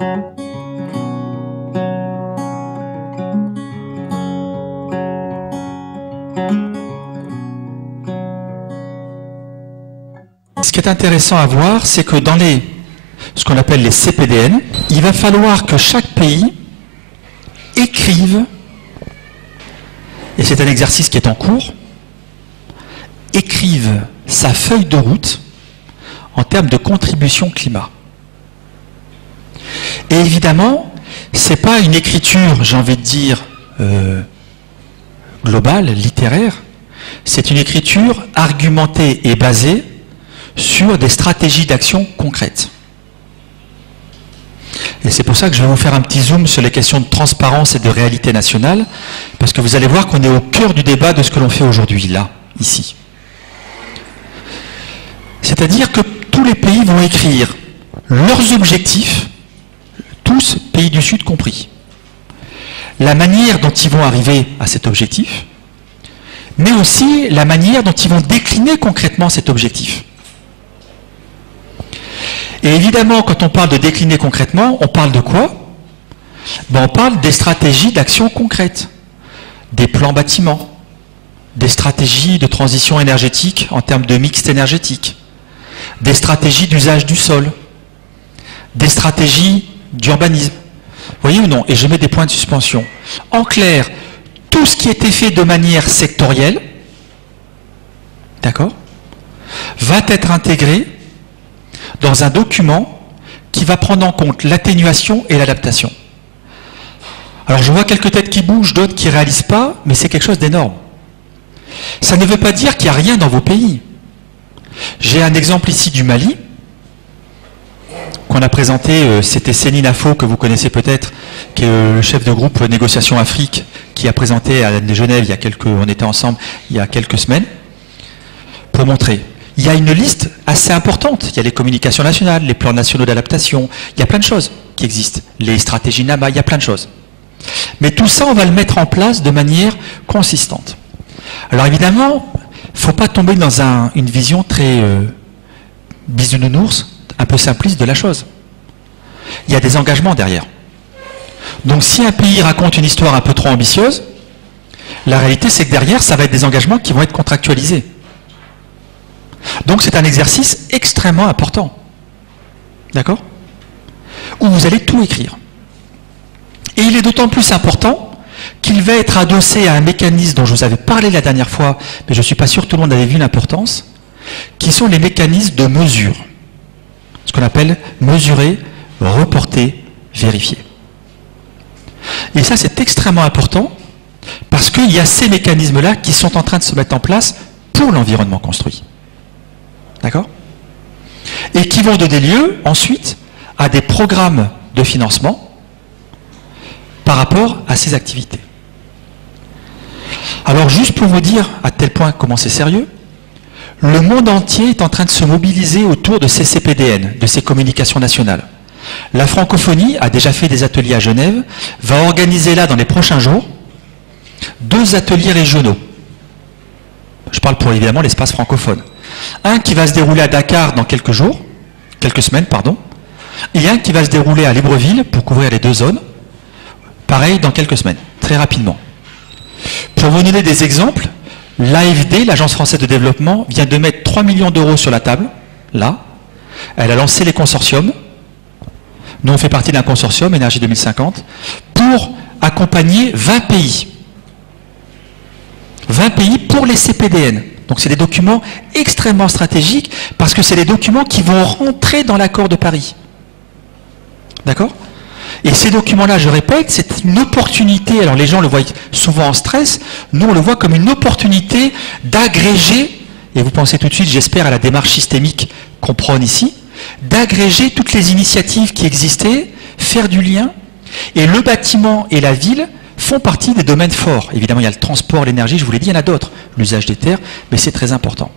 Ce qui est intéressant à voir, c'est que dans ce qu'on appelle les CPDN, il va falloir que chaque pays écrive, et c'est un exercice qui est en cours, écrive sa feuille de route en termes de contribution climat. Et évidemment, ce n'est pas une écriture, j'ai envie de dire, globale, littéraire, c'est une écriture argumentée et basée sur des stratégies d'action concrètes. Et c'est pour ça que je vais vous faire un petit zoom sur les questions de transparence et de réalité nationale, parce que vous allez voir qu'on est au cœur du débat de ce que l'on fait aujourd'hui, là, ici. C'est-à-dire que tous les pays vont écrire leurs objectifs, tous, pays du Sud compris. La manière dont ils vont arriver à cet objectif, mais aussi la manière dont ils vont décliner concrètement cet objectif. Et évidemment, quand on parle de décliner concrètement, on parle de quoi? On parle des stratégies d'action concrètes, des plans bâtiments, des stratégies de transition énergétique en termes de mix énergétique, des stratégies d'usage du sol, des stratégies d'urbanisme. Voyez ou non? Et je mets des points de suspension. En clair, tout ce qui était fait de manière sectorielle, d'accord, va être intégré dans un document qui va prendre en compte l'atténuation et l'adaptation. Alors je vois quelques têtes qui bougent, d'autres qui ne réalisent pas, mais c'est quelque chose d'énorme. Ça ne veut pas dire qu'il n'y a rien dans vos pays. J'ai un exemple ici du Mali, qu'on a présenté, c'était Céline Afo, que vous connaissez peut-être, qui est le chef de groupe Négociation Afrique, qui a présenté à Genève, on était ensemble il y a quelques semaines, pour montrer. Il y a une liste assez importante. Il y a les communications nationales, les plans nationaux d'adaptation, il y a plein de choses qui existent. Les stratégies NAMA, il y a plein de choses. Mais tout ça, on va le mettre en place de manière consistante. Alors évidemment, il ne faut pas tomber dans une vision très bisounours, un peu simpliste de la chose. Il y a des engagements derrière. Donc si un pays raconte une histoire un peu trop ambitieuse, la réalité c'est que derrière, ça va être des engagements qui vont être contractualisés. Donc c'est un exercice extrêmement important. D'accord? Où vous allez tout écrire. Et il est d'autant plus important qu'il va être adossé à un mécanisme dont je vous avais parlé la dernière fois, mais je ne suis pas sûr que tout le monde avait vu l'importance, qui sont les mécanismes de mesure. Ce qu'on appelle mesurer, reporter, vérifier. Et ça c'est extrêmement important parce qu'il y a ces mécanismes-là qui sont en train de se mettre en place pour l'environnement construit. D'accord? Et qui vont donner lieu ensuite à des programmes de financement par rapport à ces activités. Alors juste pour vous dire à tel point comment c'est sérieux, le monde entier est en train de se mobiliser autour de ces CPDN, de ces communications nationales. La francophonie a déjà fait des ateliers à Genève, va organiser là dans les prochains jours 2 ateliers régionaux. Je parle pour évidemment l'espace francophone. Un qui va se dérouler à Dakar dans quelques semaines, et un qui va se dérouler à Libreville pour couvrir les 2 zones, pareil dans quelques semaines, très rapidement. Pour vous donner des exemples, l'AFD, l'Agence française de développement, vient de mettre 3 millions d'euros sur la table, là. Elle a lancé les consortiums. Nous, on fait partie d'un consortium, Énergie 2050, pour accompagner 20 pays. 20 pays pour les CPDN. Donc c'est des documents extrêmement stratégiques parce que c'est des documents qui vont rentrer dans l'accord de Paris. D'accord? Et ces documents-là, je répète, c'est une opportunité, alors les gens le voient souvent en stress, nous on le voit comme une opportunité d'agréger, et vous pensez tout de suite, j'espère, à la démarche systémique qu'on prône ici, d'agréger toutes les initiatives qui existaient, faire du lien, et le bâtiment et la ville font partie des domaines forts. Évidemment, il y a le transport, l'énergie, je vous l'ai dit, il y en a d'autres, l'usage des terres, mais c'est très important.